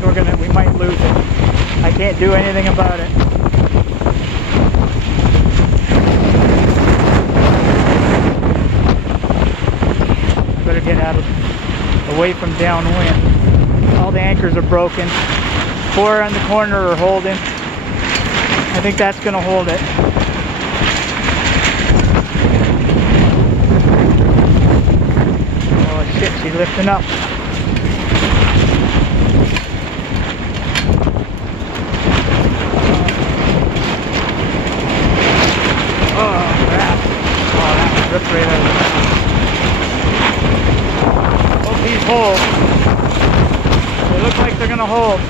think we might lose it. I can't do anything about it. I better get away from downwind. All the anchors are broken. 4 on the corner are holding. I think that's going to hold it. Oh shit, she's lifting up. Oh crap. Oh, that was ripped right out of the hope these hold. They look like they're going to hold.